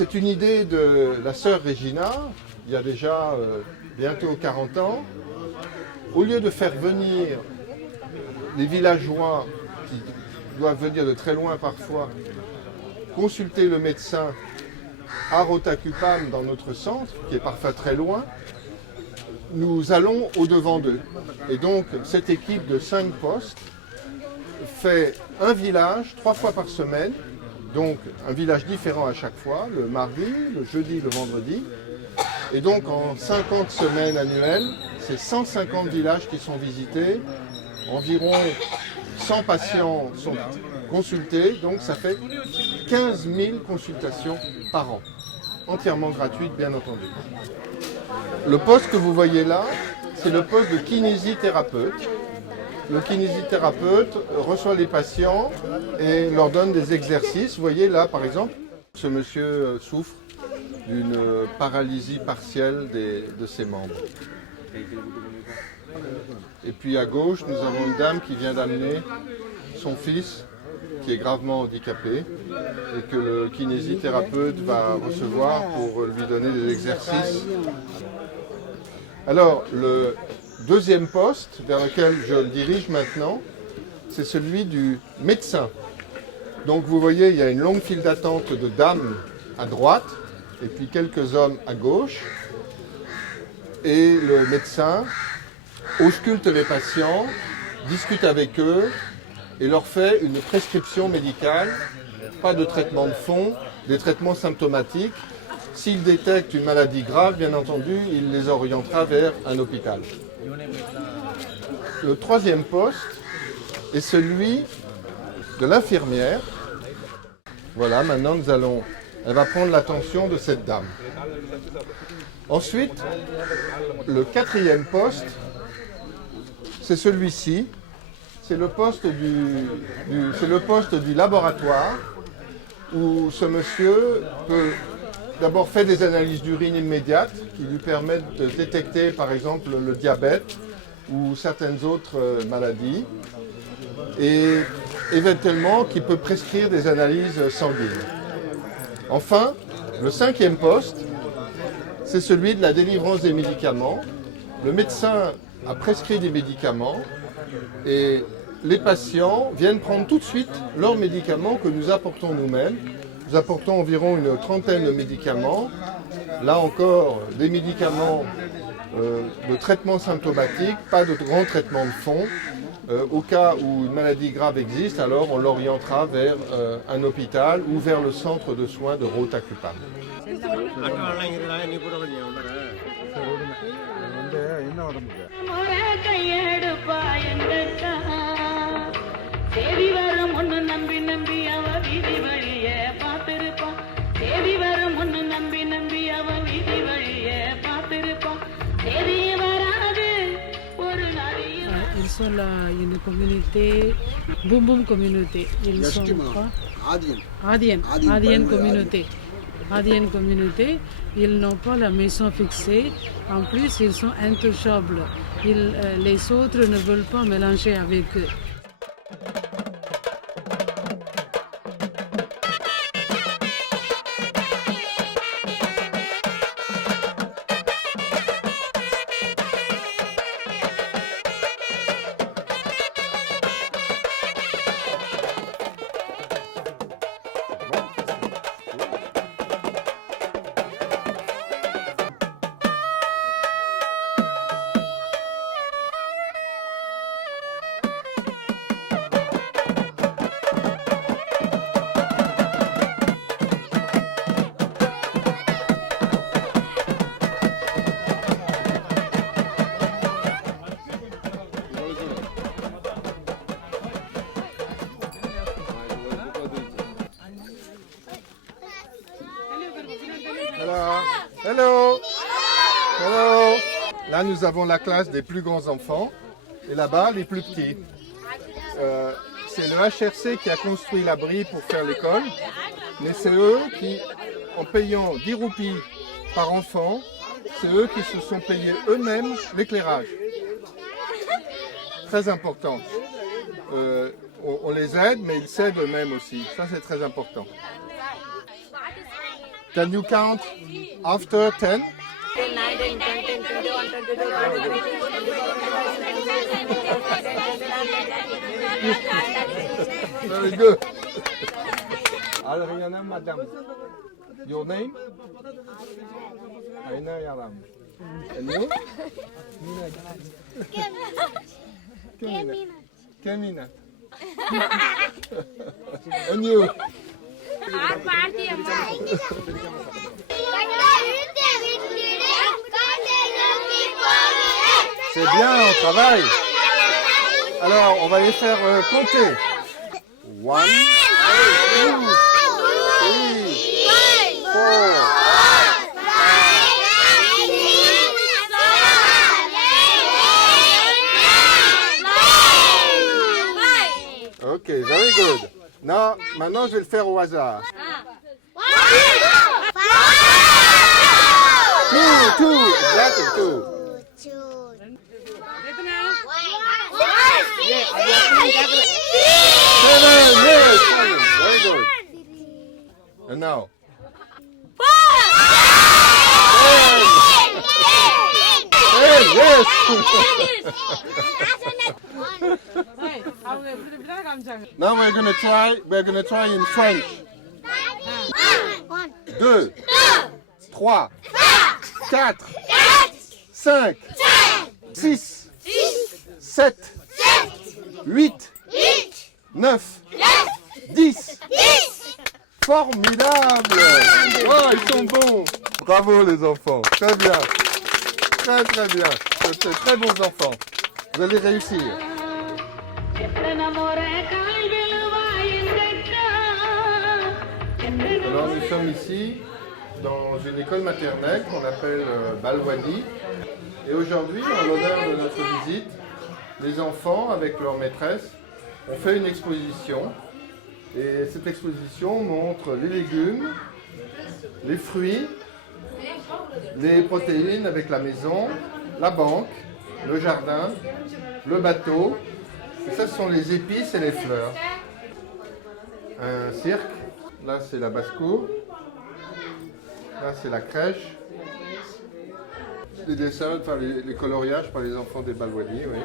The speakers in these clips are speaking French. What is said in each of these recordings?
c'est une idée de la sœur Regina, il y a déjà bientôt 40 ans. Au lieu de faire venir les villageois qui doivent venir de très loin parfois, consulter le médecin à Rotakupam dans notre centre, qui est parfois très loin, nous allons au-devant d'eux. Et donc, cette équipe de 5 postes fait un village 3 fois par semaine, donc un village différent à chaque fois, le mardi, le jeudi, le vendredi. Et donc, en 50 semaines annuelles, c'est 150 villages qui sont visités, environ 100 patients sont consultés, donc ça fait 15 000 consultations par an, entièrement gratuites bien entendu. Le poste que vous voyez là, c'est le poste de kinésithérapeute. Le kinésithérapeute reçoit les patients et leur donne des exercices. Vous voyez là par exemple, ce monsieur souffre d'une paralysie partielle de ses membres. Et puis à gauche, nous avons une dame qui vient d'amener son fils qui est gravement handicapé et que le kinésithérapeute va recevoir pour lui donner des exercices. Alors, le deuxième poste vers lequel je le dirige maintenant, c'est celui du médecin. Donc vous voyez, il y a une longue file d'attente de dames à droite et puis quelques hommes à gauche. Et le médecin ausculte les patients, discute avec eux et leur fait une prescription médicale, pas de traitement de fond, des traitements symptomatiques. S'il détecte une maladie grave, bien entendu, il les orientera vers un hôpital. Le troisième poste est celui de l'infirmière. Voilà, maintenant elle va prendre l'attention de cette dame. Ensuite, le quatrième poste, c'est celui-ci. C'est le poste du laboratoire où ce monsieur peut d'abord faire des analyses d'urine immédiates qui lui permettent de détecter par exemple le diabète ou certaines autres maladies et éventuellement qui peut prescrire des analyses sanguines. Enfin, le cinquième poste, c'est celui de la délivrance des médicaments. Le médecin a prescrit des médicaments et les patients viennent prendre tout de suite leurs médicaments que nous apportons nous-mêmes. Nous apportons environ une trentaine de médicaments. Là encore, des médicaments de traitement symptomatique, pas de grand traitement de fond. Au cas où une maladie grave existe, alors on l'orientera vers un hôpital ou vers le centre de soins de Rotakupam. Ils sont là, une communauté, Boum Boum communauté. Ils sont quoi? Adienne communauté. Adienne communauté, ils n'ont pas la maison fixée. En plus, ils sont intouchables. Les autres ne veulent pas mélanger avec eux. Hello. Hello. Là, nous avons la classe des plus grands enfants et là-bas, les plus petits. C'est le HRC qui a construit l'abri pour faire l'école, mais c'est eux qui, en payant 10 roupies par enfant, c'est eux qui se sont payés eux-mêmes l'éclairage. Très important. On les aide, mais ils s'aident eux-mêmes aussi. Ça, c'est très important. Can you count after 10? 10, 9, 10, 10, 10, 21, 22, 23, 24, Very good. Adriana, madame. Your name? Aina Yaram. And you? Kemina. And you? C'est bien, on travaille. Alors, on va les faire compter. 1, 2, 3, 4. Ok, very good. Non, maintenant je vais le faire au hasard. 2, exactly 2. Yes, very good. And now? 10, yes. Now we're gonna try in French. 2, 3, 4, 5, 6, 7, 8, 9, 10. Formidable! Oh, ils sont bons! Bravo les enfants, très bien. Très très bien. C'est très bons enfants. Vous allez réussir. Alors nous sommes ici dans une école maternelle qu'on appelle Balwadi. Et aujourd'hui, en l'honneur de notre visite, les enfants, avec leur maîtresse, ont fait une exposition. Et cette exposition montre les légumes, les fruits, les protéines avec la maison, la banque, le jardin, le bateau. Et ça, ce sont les épices et les fleurs. Un cirque. Là, c'est la basse-cour. Là, c'est la crèche. Les dessins, enfin les coloriages par les enfants des Balwadi, oui.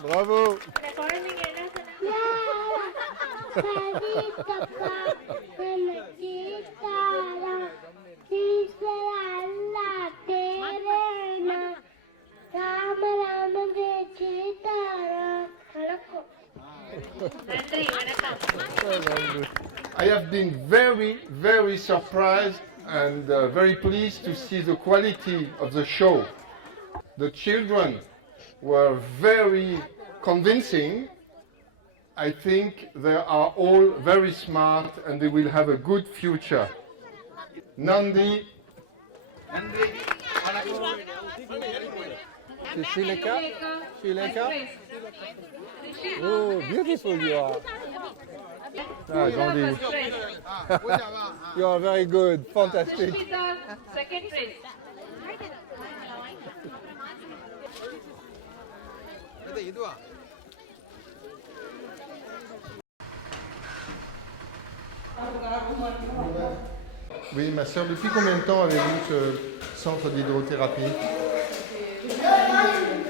Bravo! I have been very surprised and very pleased to see the quality of the show. The children were very convincing I think they are all very smart and they will have a good future. Nandi. Sri Lanka? Sri Lanka? Oh, beautiful you are. Ah, Gandhi. You are very good, fantastic. Second phrase. Oui, ma soeur, depuis combien de temps avez-vous ce centre d'hydrothérapie?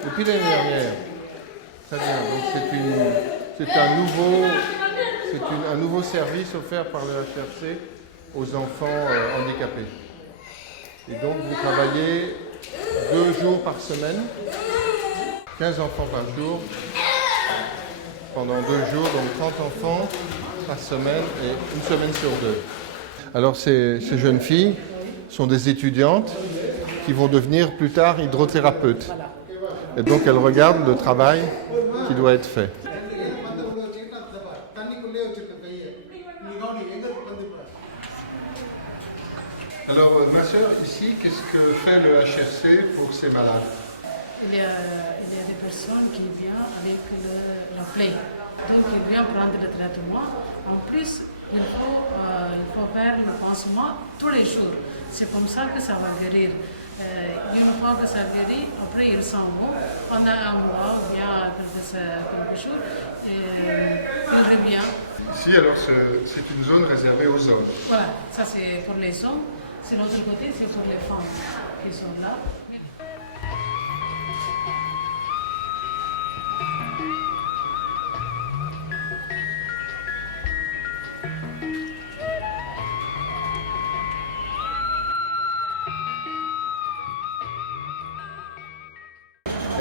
Depuis l'année dernière. Très bien. Donc c'est un nouveau service offert par le HRC aux enfants handicapés. Et donc vous travaillez 2 jours par semaine, 15 enfants par jour, pendant 2 jours, donc 30 enfants par semaine et une semaine sur 2. Alors ces jeunes filles sont des étudiantes qui vont devenir plus tard hydrothérapeutes. Et donc elles regardent le travail qui doit être fait. Alors ma soeur, ici, qu'est-ce que fait le HRC pour ces malades? Il y a des personnes qui viennent avec la plaie. Donc, ils viennent prendre le traitement. En plus, il faut faire le pansement tous les jours. C'est comme ça que ça va guérir. Une fois que ça guérit, après ils s'en vont. Pendant un mois ou bien quelques jours, ils reviennent. Ici, alors, c'est une zone réservée aux hommes. Voilà, ça c'est pour les hommes. C'est l'autre côté, c'est pour les femmes qui sont là.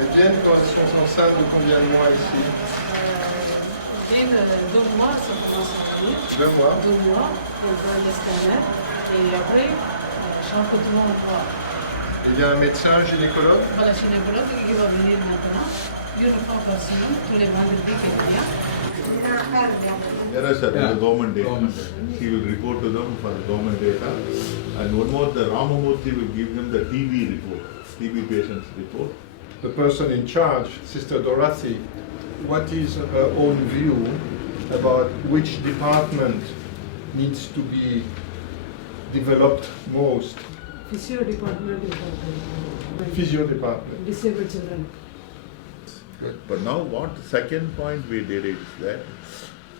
Elles viennent quand elles sont enceintes de combien de mois ici? Dès 2 mois, ça commence à venir. 2 mois. 2 mois, on fait le scanner. Et après, chaque 3 mois. Il y a un médecin gynécologue? Voilà, gynécologue qui va venir maintenant. Une fois par semaine, tous les vendredis qu'il vient. Yes, sir, the government data. He will report to them for the government data. And one more, the Ramamurthy will give them the TB report, TB patients report. The person in charge, Sister Dorothy, what is her own view about which department needs to be developed most? Physio department. Physio department. Disabled children. But now what second point we did is that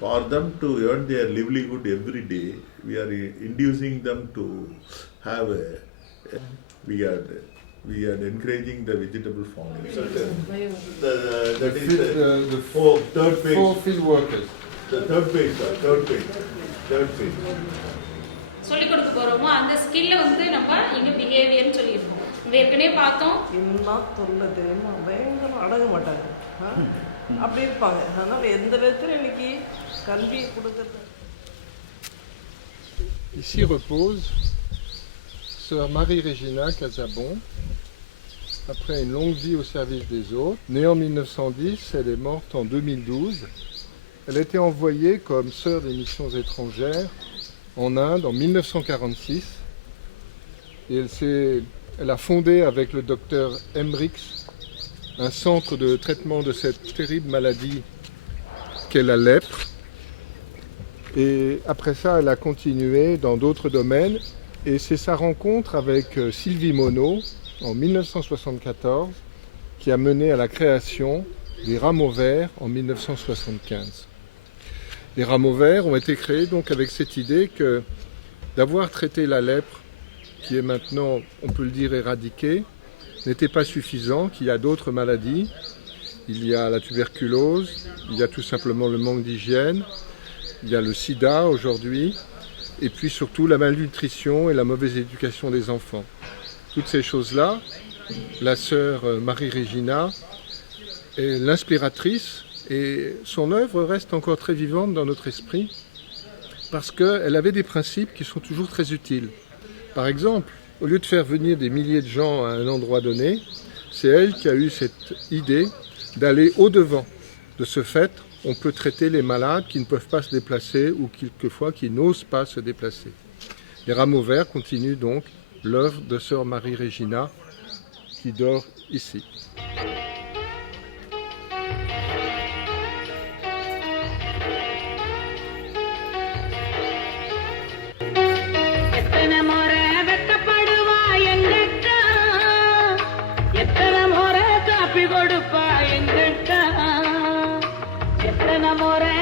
for them to earn their livelihood every day, we are inducing them to have we are encouraging the vegetable farming. That is the third page. 4 field workers. The third page, sir, third page. சொல்லிக் கொடுக்க போகிறோமோ அந்த ஸ்கில்லை வந்து நம்ம இங்கே பிஹேவியர்னு சொல்லியிருக்கோம். ஏற்கனவே பார்த்தோம். இன்னும் தொல்லை தெரியுமா, பயங்கரம் அடங்க மாட்டாங்க, அப்படி இருப்பாங்க. அதனால் எந்த விதத்தில் இன்னைக்கு கல்வி கொடுக்குறது. Ici repose sœur Marie-Régina Casabon. Après une longue vie au service des autres, née en 1910, elle est morte en 2012. Elle a été envoyée comme sœur des missions étrangères en Inde en 1946 et elle a fondé avec le docteur Emrix un centre de traitement de cette terrible maladie qu'est la lèpre. Et après ça, elle a continué dans d'autres domaines et c'est sa rencontre avec Sylvie Monod en 1974 qui a mené à la création des Rameaux Verts en 1975. Les Rameaux Verts ont été créés donc avec cette idée que d'avoir traité la lèpre, qui est maintenant, on peut le dire, éradiquée, n'était pas suffisant, qu'il y a d'autres maladies. Il y a la tuberculose, il y a tout simplement le manque d'hygiène, il y a le sida aujourd'hui, et puis surtout la malnutrition et la mauvaise éducation des enfants. Toutes ces choses-là, la sœur Marie-Régina est l'inspiratrice et son œuvre reste encore très vivante dans notre esprit parce qu'elle avait des principes qui sont toujours très utiles. Par exemple, au lieu de faire venir des milliers de gens à un endroit donné, c'est elle qui a eu cette idée d'aller au-devant de ce fait on peut traiter les malades qui ne peuvent pas se déplacer ou quelquefois qui n'osent pas se déplacer. Les Rameaux Verts continuent donc l'œuvre de Sœur Marie-Régina qui dort ici. எத்தனை முறை வெட்டப்படுவா எங்கக்கா எத்தனை முறை காப்பி கொடுப்பா எங்கக்கா எத்தனை முறை